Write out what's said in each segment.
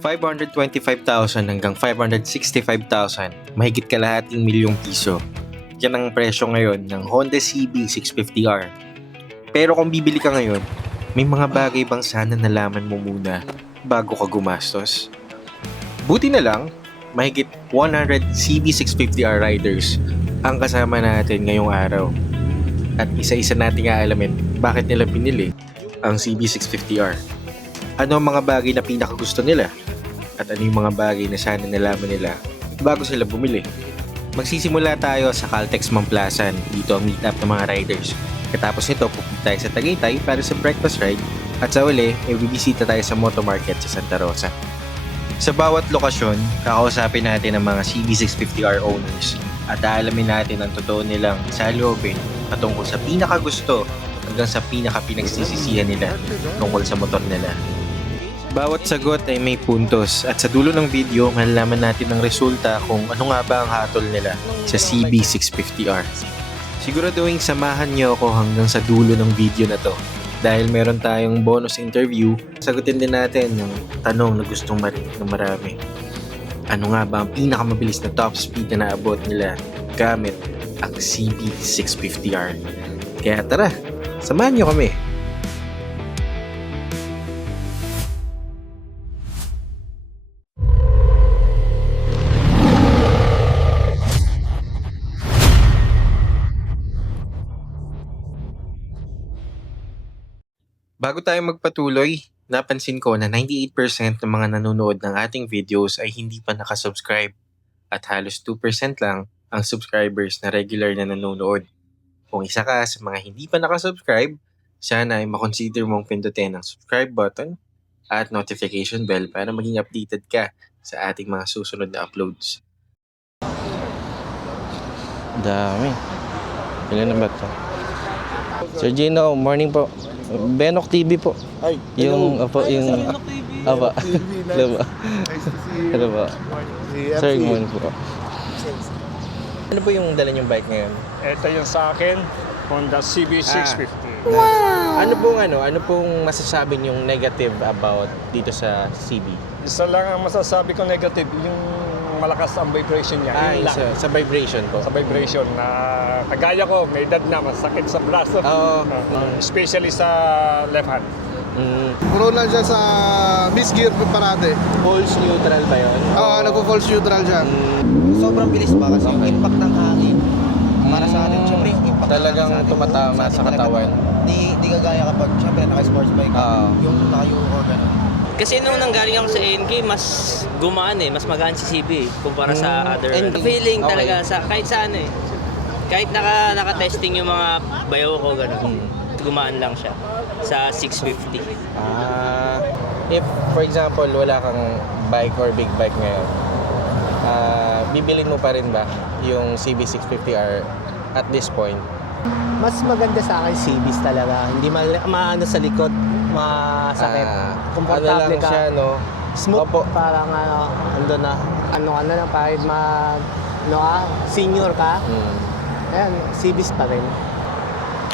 525,000 hanggang 565,000, mahigit kalahating milyong piso. Yan ang presyo ngayon ng Honda CB650R. Pero kung bibili ka ngayon, may mga bagay bang sana nalaman mo muna bago ka gumastos? Buti na lang, mahigit 100 CB650R riders ang kasama natin ngayong araw. At isa-isa nating aalamin bakit nila pinili ang CB650R. Ano ang mga bagay na pinakagusto nila? At ano yung mga bagay na sana nalaman nila bago sila bumili? Magsisimula tayo sa Caltex Mamplasan. Dito ang meet up ng mga riders. Katapos nito, pupunta tayo sa Tagaytay para sa breakfast ride. At sa uli, may bibisita tayo sa Moto Market sa Santa Rosa. Sa bawat lokasyon, kakausapin natin ang mga CB650R owners at aalamin natin ang totoo nilang saloobin patungkol sa pinakagusto hanggang sa pinaka-pinagsisisihan nila tungkol sa motor nila. Bawat sagot ay may puntos at sa dulo ng video, malalaman natin ang resulta kung ano nga ba ang hatol nila sa CB650R. Siguraduhin samahan niyo ako hanggang sa dulo ng video na to dahil meron tayong bonus interview. Sagutin din natin yung tanong na gustong marinig ng marami. Ano nga ba ang pinakamabilis na top speed na naabot nila gamit ang CB650R? Kaya tara, samahan niyo kami! Bago tayo magpatuloy, napansin ko na 98% ng mga nanonood ng ating videos ay hindi pa nakasubscribe at halos 2% lang ang subscribers na regular na nanonood. Kung isa ka sa mga hindi pa nakasubscribe, sana ay makonsider mong pindutin ang subscribe button at notification bell para maging updated ka sa ating mga susunod na uploads. Dami. Ilan na ba ito? Sir Gino, morning po. Benok TV po. Ay, Yung, opo, yung... Apa. Hello po. Hello po. Sir, good morning po. Ano po yung dala niyong bike ngayon? Ito yung sa akin, Honda CB650. Ano pong masasabi niyong negative about dito sa CB? Isa lang ang masasabi ko negative, yung malakas ang vibration niya. Yun lang. Sa vibration po. Sa vibration na kagaya ko, may edad na, masakit sa braso. Oo. Especially sa left hand. Puro lang siya sa miss gear parade. Pulse neutral ba yun? Oo, nagpo-false neutral siya. Sobrang bilis ba kasi yung impact ng hangin para sa atin, syempre yung impact Talagang sa atin, tumatama sa talaga, katawan. Di kagaya kapag syempre naka-sports bike yung naka-Euro gano'n. Kasi nung nanggaling ako sa NK, mas gumaan mas magaan si CB kumpara sa other. And Feeling okay. talaga sa kahit saan Kahit naka-testing yung mga bayo ko gano'n. Gumaan lang siya sa 650. If for example wala kang bike or big bike ngayon, bibilin mo pa rin ba yung CB650R at this point? Mas maganda sa akin CBs talaga. Hindi maano sa likod, masakit. Komportable lang ka. siya, no? Smooth, Opo. parang ando na. Ano ka na lang, kahit senior ka. Ayan, CBs pa rin.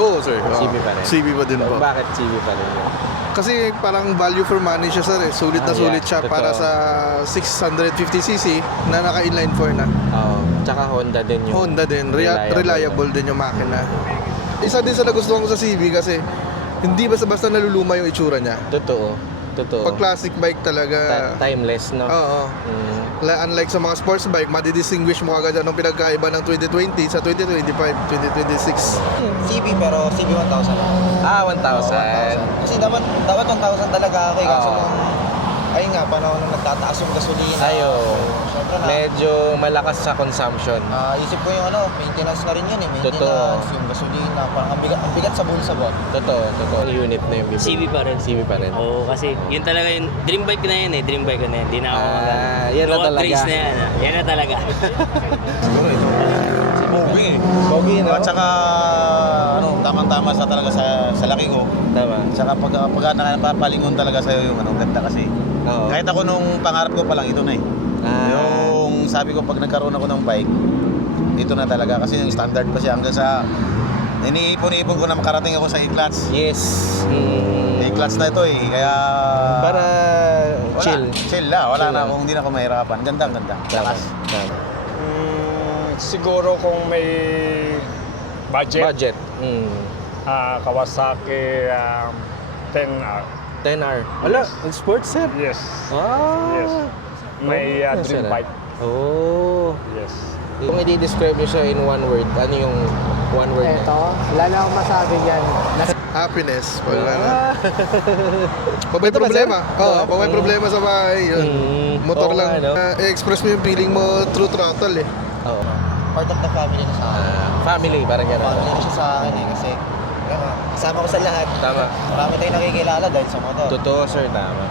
Oo, sir. CB pa rin. CB pa din po. Bakit CB pa rin? Kasi parang value for money siya, sir. Sulit na sulit siya totoo. para sa 650cc na naka-inline 4 na. Oo. Tsaka Honda din yung... Honda din. Reliable din yung makina. Isa din sa nagustuhan ko sa CB kasi hindi basta-basta naluluma yung itsura niya. Totoo. Pag classic bike talaga, Timeless, no? oo. Unlike sa mga sports bike, madidistinguish mo agad anong pinagkaiba ng 2020 sa 2025, 2026. CB pero CB 1000 lang. 1,000. Kasi dapat 1,000 talaga ako kaso nung ayun nga, panahon nung nagtataas yung gasolina. Syempre na. Medyo malakas sa consumption. Isip ko yung maintenance na rin yun Maintenance, Totoo. yung gasolina, parang ang bigat sa bulsa ba? Totoo. Unit na yung bibili. CB pa rin. CB pa rin. Oo, kasi yun talaga yung dream bike ko na yan Dream bike ko na yan. Di na ako yan na Road talaga. race na yan. Yan na talaga. Moving Pogi, no? At saka tamang-tama sa talaga sa laki ko. Tama. Saka pag napapalingon talaga sa'yo yung ganda kasi. Oo. Kahit ako nung pangarap ko pa lang, ito na Yung sabi ko pag nagkaroon ako ng bike, ito na talaga kasi yung standard pa siya hanggang sa iniipon-ipon ko na makarating ako sa A-Class. Yes. A-Class na ito kaya... Para Chill. Wala Chill na lang. akong hindi na ako mahirapan. Ganda. Lakas. Siguro kung may budget, Budget. Kawasaki 10R. 10R. Wala, sports sir. Yes. Ah. Yes. May Oh, dream sarap. bike. Oh. Yes. Kung i-describe nyo siya in one word, ano yung one word na? Eto, wala na akong masabi yan. Happiness. Wala na. Ah. Pag may Ito ba, problema. sir? Oo, pag may Mm. problema sa bahay, yun. Motor Oo lang. nga, no? I-express mo yung feeling mo through throttle eh. Oo. Part of the family na sa akin. Family, parang gano'n. Family na siya sa akin eh, kasi kasama ko sa lahat. Tama. Marami tayong nakikilala dahil sa motor. Totoo sir, tama.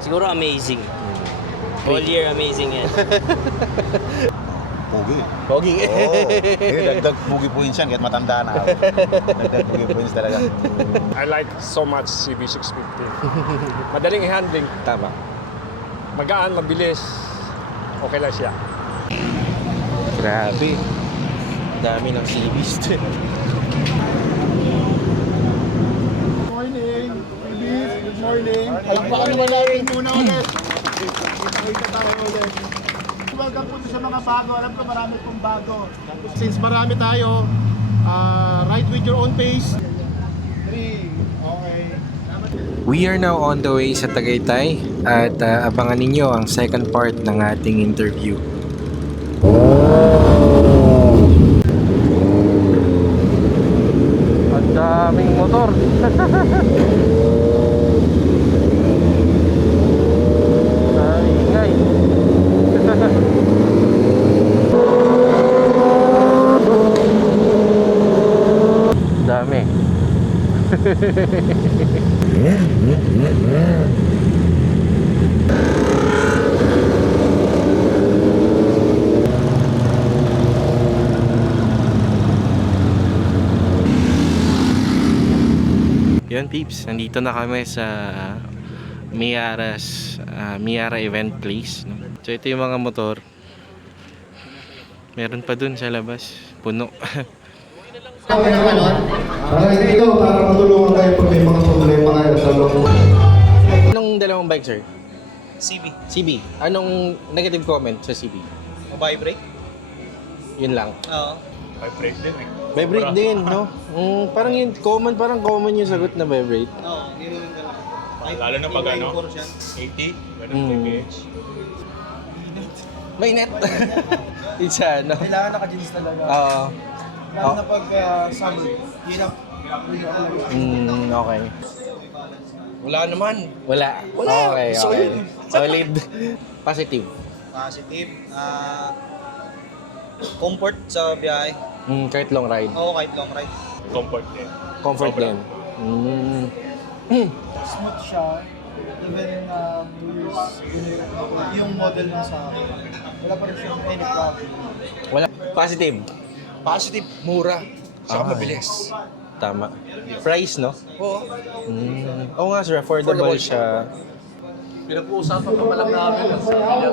Siguro amazing. All year amazing yan. Pogi. Pogi. Dagdag pogi points yan, kahit matanda na ako. Dagdag pogi points talaga. I like so much CB650. Madaling i-handling. Tama. Magaan, mabilis. Okay lang siya. Grabe. Dami ng CBs. Morning, ladies. Good morning. Palakpakan naman natin muna ulit. Kita tayo ulit. Welcome po sa mga bago. Alam ko marami pong bago. Since marami tayo, ride with your own pace. 3. Okay. We are now on the way sa Tagaytay at abangan ninyo ang second part ng ating interview. Ang daming motor. Ang ingay. Dami. Yun peeps, nandito na kami sa Miara Event Place. No? So ito yung mga motor. Meron pa dun sa labas. Puno. Dito para matulungan kayo pag may mga problema kayo sa loob. Anong dalawang bike sir? CB. CB. Anong negative comment sa CB? Vibrate? Yun lang. Oo. Vibrate din eh. Vibrate din, no? Parang yun, parang common yung sagot na vibrate. Oo, yun yung dalawa. Lalo na pag ano, 80, ganun kph. Mainit. Isa, no? Kailangan naka-jeans talaga. Oo. Lalo na pag summer. Hirap. Okay. Wala naman. Wala. Okay, okay. Solid. Positive. Positive. Comfort sa biyahe. Kahit long ride. Oo, kahit long ride. Comfort din. Comfort din. Smooth siya. Even yung model na sa akin. Wala pa rin siyang any problem. Wala. Positive. Positive, mura. Saka Ah. mabilis. Tama. Price, no? Oo. Oo nga sir, affordable siya. Pinag-uusapan pa lang namin.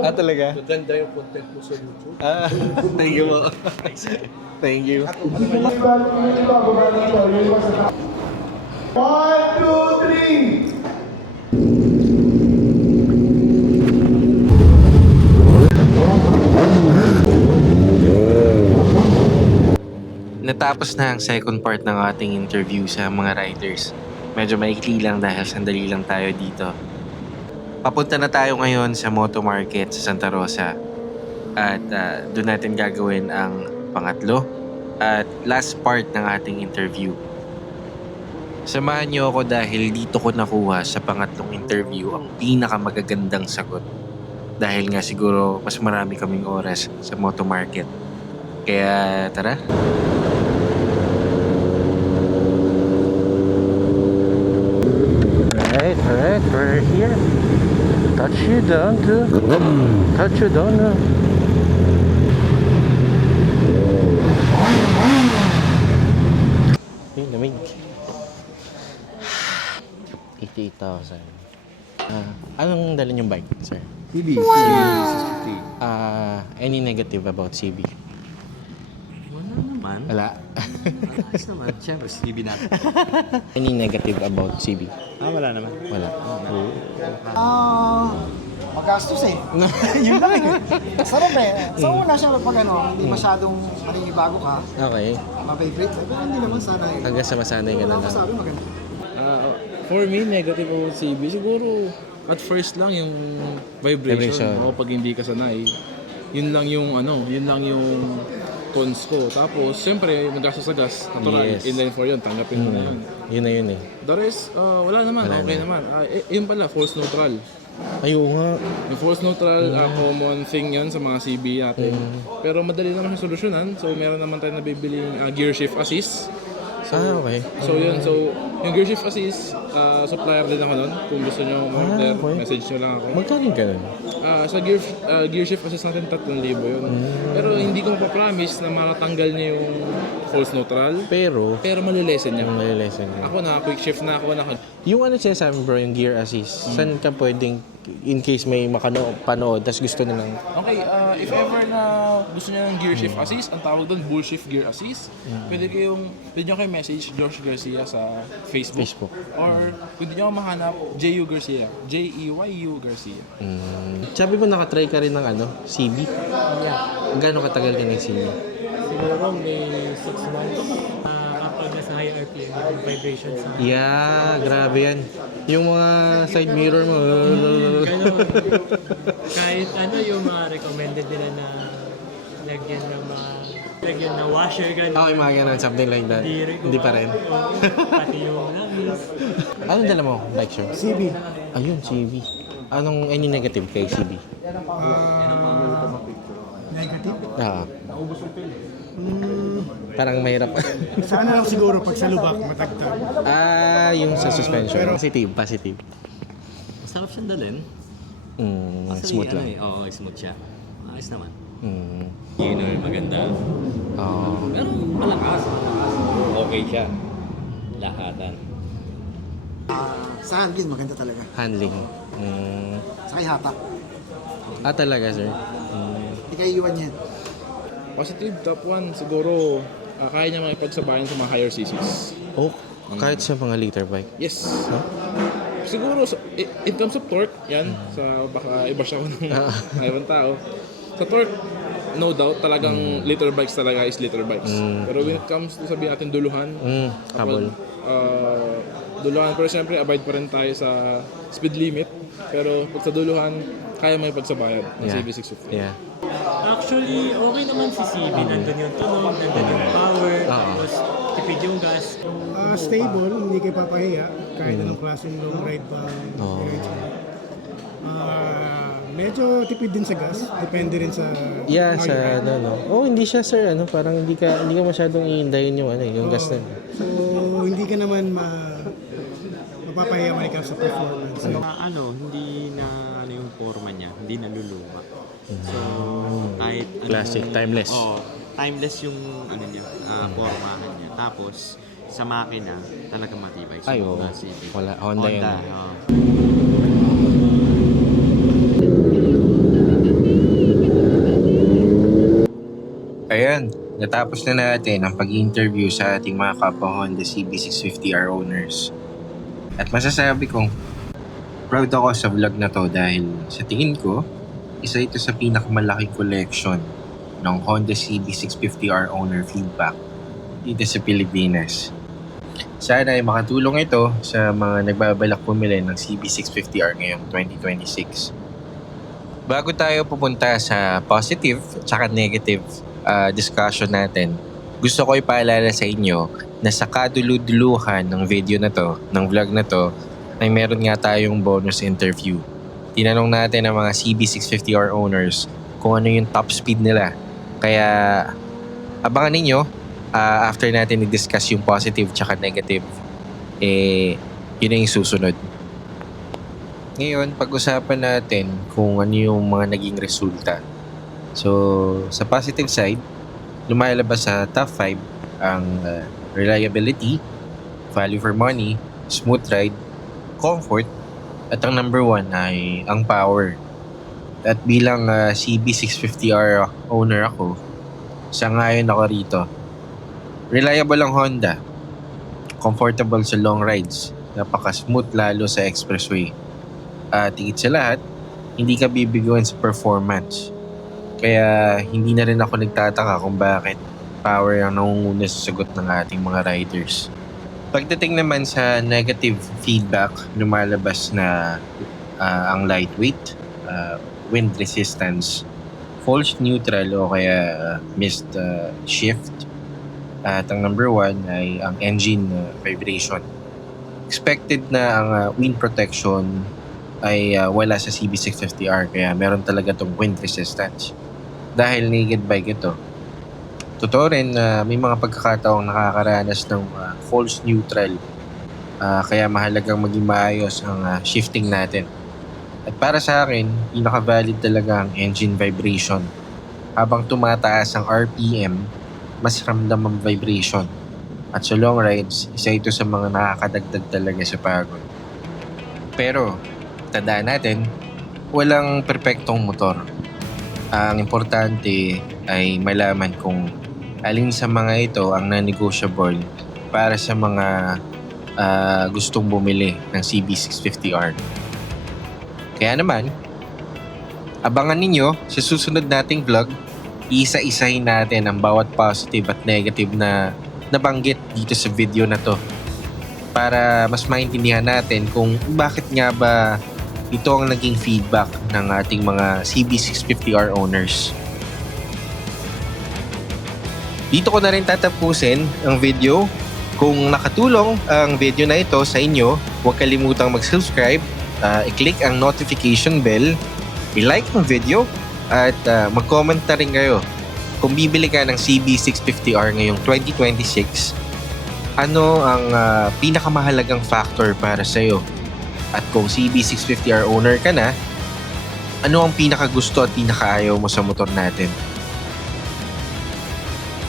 Ah, talaga? Maganda yung content mo sa YouTube. Ah, thank you po. Thank you. 1, 2, 3! Natapos na ang second part ng ating interview sa mga riders. Medyo maikli lang dahil sandali lang tayo dito. Papunta na tayo ngayon sa Moto Market sa Santa Rosa. At doon natin gagawin ang pangatlo at last part ng ating interview. Samahan niyo ako dahil dito ko nakuha sa pangatlong interview ang pinakamagagandang sagot. Dahil nga siguro mas marami kaming oras sa Moto Market. Kaya tara! Alright, we're here. Touch you down to. Touch you down na. Ay, lamig. 88,000. Anong dala niyong bike, sir? CB. Any negative about CB? Wala naman. naman. Wala. Ayos naman. Siyempre, CB natin. Any negative about CB? Wala naman. Wala. Magastos eh. Yun lang eh. Sarap eh. Sa una siya pag hindi masyadong maninibago ka, Okay. ma-vibrate. Hindi naman sana eh. Hanggang sa masanay ka na lang. Sabi maganda. For me, negative about CB, siguro at first lang yung vibration. O pag hindi ka sanay. Yun lang yung cons ko. Tapos, siyempre, magastos sa gas. Natural, Yes. inline for yun. Tanggapin mo na yun. Yun na yun eh. The rest, wala naman. Wala okay na. naman. Yun pala, false neutral. Ayaw nga. Yung false neutral, common thing yun sa mga CB natin. Pero madali naman siya solusyonan. So, meron naman tayo nabibiling gear shift assist. Okay. So yun, so yung gear shift assist, supplier din ako nun. Kung gusto nyo order, okay. message nyo lang ako. Magkano ka nun? Sa gear shift assist natin 3,000 yun. Pero hindi ko mapapromise na matatanggal niya yung false neutral. Pero malilesen niya. malilesen ka. Ako na quick shift na ako. Yung ano sinasabi bro, yung gear assist, saan ka pwedeng, in case may panood, tas gusto nilang... Okay, if ever na gusto niyo ng gear shift assist, ang tawag doon bull shift gear assist, pwede nyo kayo message Josh Garcia sa Facebook. Or pwede nyo mahanap J.U. Garcia. J-E-Y-U Garcia. Sabi mo nakatry ka rin ng CB? Yeah. Gaano katagal ka ng CB? Siguro may 6 months. Kapag nasa high RPM, yung vibration sa... Yeah, grabe yan. Yung mga side mirror mo. Ganun. Kahit yung mga recommended nila na lagyan na washer, ganun. Okay, mga ganun, something like that. Hindi pa rin. Pati yung langis. Anong dala mo, bike shop? CB. Ayun, CB. Anong any negative kay CB? Negative? Parang mahirap. Sana lang siguro pag sa lubak matagtag. Yung sa suspension. Positive. Masarap siyang dalhin. Smooth lang. Oo, smooth siya. Ayos naman. Yun ang maganda. Pero malakas. Okay siya. Lahatan. Sa handling maganda talaga. Handling. Sa hatak. Talaga, sir? Hindi kayo iwan yan. Positive, top 1, siguro kaya niya makipagsabayan sa mga higher CCs. Kahit sa mga liter bike? Yes. Siguro, in terms of torque, yan, baka iba siya ng ibang tao. Sa torque, no doubt, talagang liter bikes talaga is liter bikes. Pero when it comes to sabihin natin duluhan, Habol. Duluhan, pero siyempre, abide pa rin tayo sa speed limit. Pero pag sa duluhan, kaya may pagsabayan ng CB650. Yeah. Actually, okay naman si CB. Nandun yung tunog, nandun yung power, tapos tipid yung gas. Stable, hindi kayo papahiya. Kahit anong klaseng long ride pa. Medyo tipid din sa gas. Depende rin sa... Yeah, sa hindi siya sir, parang hindi ka masyadong iindayin yung yung gas na. So, hindi ka naman mapapahiya when it comes sa performance. Hindi na yung forma niya, hindi naluluma. So, kahit Classic, timeless. Timeless yung formahan niya. Tapos, sa makina, talagang matibay. So, Wala, Honda yan. Ayan, natapos na natin ang pag-interview sa ating mga kapwa Honda CB650R owners. At masasabi kong proud ako sa vlog na to dahil sa tingin ko, isa ito sa pinakamalaking collection ng Honda CB650R owner feedback dito sa Pilipinas. Sana ay makatulong ito sa mga nagbabalak bumili ng CB650R ngayong 2026. Bago tayo pupunta sa positive at negative discussion natin, gusto ko ipaalala sa inyo na sa kaduluduluhan ng video na to, ng vlog na to, ay meron nga tayong bonus interview. Tinanong natin ang mga CB650R owners kung ano yung top speed nila. Kaya abangan ninyo after natin i-discuss yung positive tsaka negative, yun na yung susunod. Ngayon, pag-usapan natin kung ano yung mga naging resulta. So, sa positive side, lumalabas sa top 5 ang reliability, value for money, smooth ride, comfort, at ang number 1 ay ang power. At bilang CB650R owner ako, sangayon ako rito Reliable ang Honda. Comfortable sa long rides. Napaka-smooth lalo sa expressway. At higit sa lahat, hindi ka bibiguin sa performance. Kaya hindi na rin ako nagtataka kung bakit power ang nangunguna sa sagot ng ating mga riders. Pagdating naman sa negative feedback, lumalabas na ang lightweight, wind resistance, false neutral o kaya missed shift. At ang number 1 ay ang engine vibration. Expected na ang wind protection ay wala sa CB650R kaya meron talaga tong wind resistance. Dahil naked bike ito. Totoo rin na may mga pagkakataong nakakaranas ng false neutral. Kaya mahalagang maging maayos ang shifting natin. At para sa akin, pinaka-valid talaga ang engine vibration. Habang tumataas ang RPM, mas ramdam ang vibration. At sa long rides, isa ito sa mga nakakadagdag talaga sa pagod. Pero, tandaan natin, walang perpektong motor. Ang importante ay malaman kung alin sa mga ito ang non-negotiable para sa mga gustong bumili ng CB650R. Kaya naman, abangan ninyo sa susunod nating vlog, isa-isahin natin ang bawat positive at negative na nabanggit dito sa video na to para mas maintindihan natin kung bakit nga ba ito ang naging feedback ng ating mga CB650R owners. Dito ko na rin tatapusin ang video. Kung nakatulong ang video na ito sa inyo, huwag kalimutang mag-subscribe, i-click ang notification bell, i-like ang video, at mag-comment na rin kayo. Kung bibili ka ng CB650R ngayong 2026, ano ang pinakamahalagang factor para sa'yo? At kung CB650R owner ka na, ano ang pinakagusto at pinakaayaw mo sa motor natin?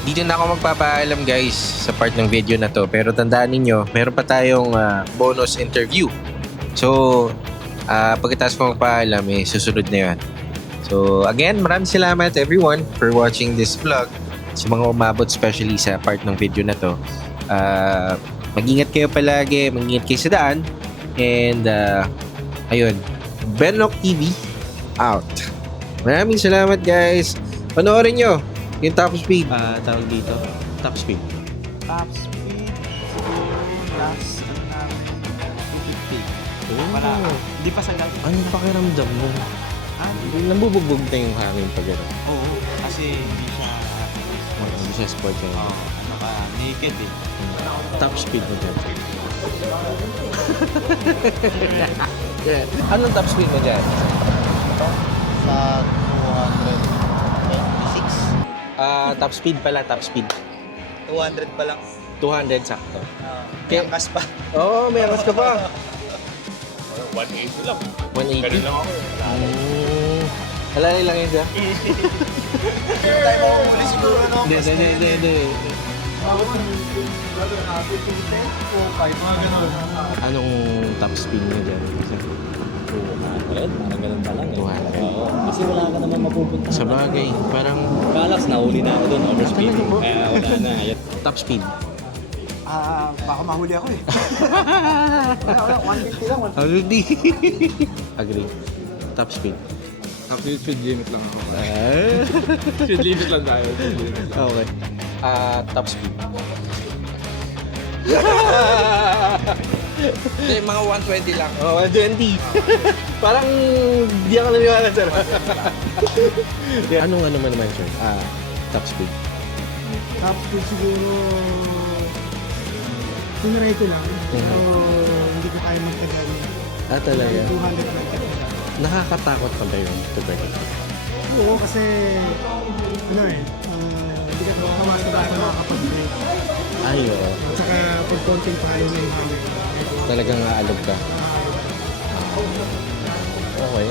Dito na ako magpapaalam guys sa part ng video na to. Pero tandaan ninyo, meron pa tayong bonus interview. So, pagkatapos ko magpaalam, susunod na yun. So, again, maraming salamat everyone for watching this vlog. Sa mga umabot, especially sa part ng video na to. Mag-ingat kayo palagi, mag-ingat kayo sa daan. And, ayun, Benlock TV out. Maraming salamat guys. Panoorin nyo yung top speed. Tawag dito, top speed. Top speed, last, 250. Wala, hindi pa sagad. Anong pakiramdam mo? Nabubugbog na yung hangin pag gano'n. Oo, kasi hindi siya sport yun. ano ka, naked eh. Top speed mo dyan. Anong top speed mo dyan? Sa 226. Top speed pala, top speed. 200 pa lang. 200 sakto. May angkas pa. Oo, may angas ka pa. 180 lang. 180? Ganun lang ako. Alalay lang yun dyan. Hindi tayo makukuli siguro, no? Hindi. Anong top speed mo dyan? 200, parang ganun pa lang eh. 200? Oo, kasi wala ka naman mapupunta. Sa bagay, parang Galax, nahuli na ako doon, overspeed. Talaga po? Kaya wala na. top speed. Baka mahuli ako eh. Wala, 150 lang. Already. Agree. Top speed. Actually, speed limit lang ako. Speed limit lang tayo. Okay. Top speed. Hindi, mga 120 lang. Oh, 120. Parang di ako naniwala, sir. Anong ano man naman, sir? Top speed. Top speed siguro, tinry ko lang. Pero hindi ko kaya magtagal. Talaga? 200 lang. Nakakatakot pa ba yun? Oo, kasi hindi ka basta makakapag-break. Ay, oo. At saka pag konting tayo na yung hammer. Talagang aalog ka. Okay.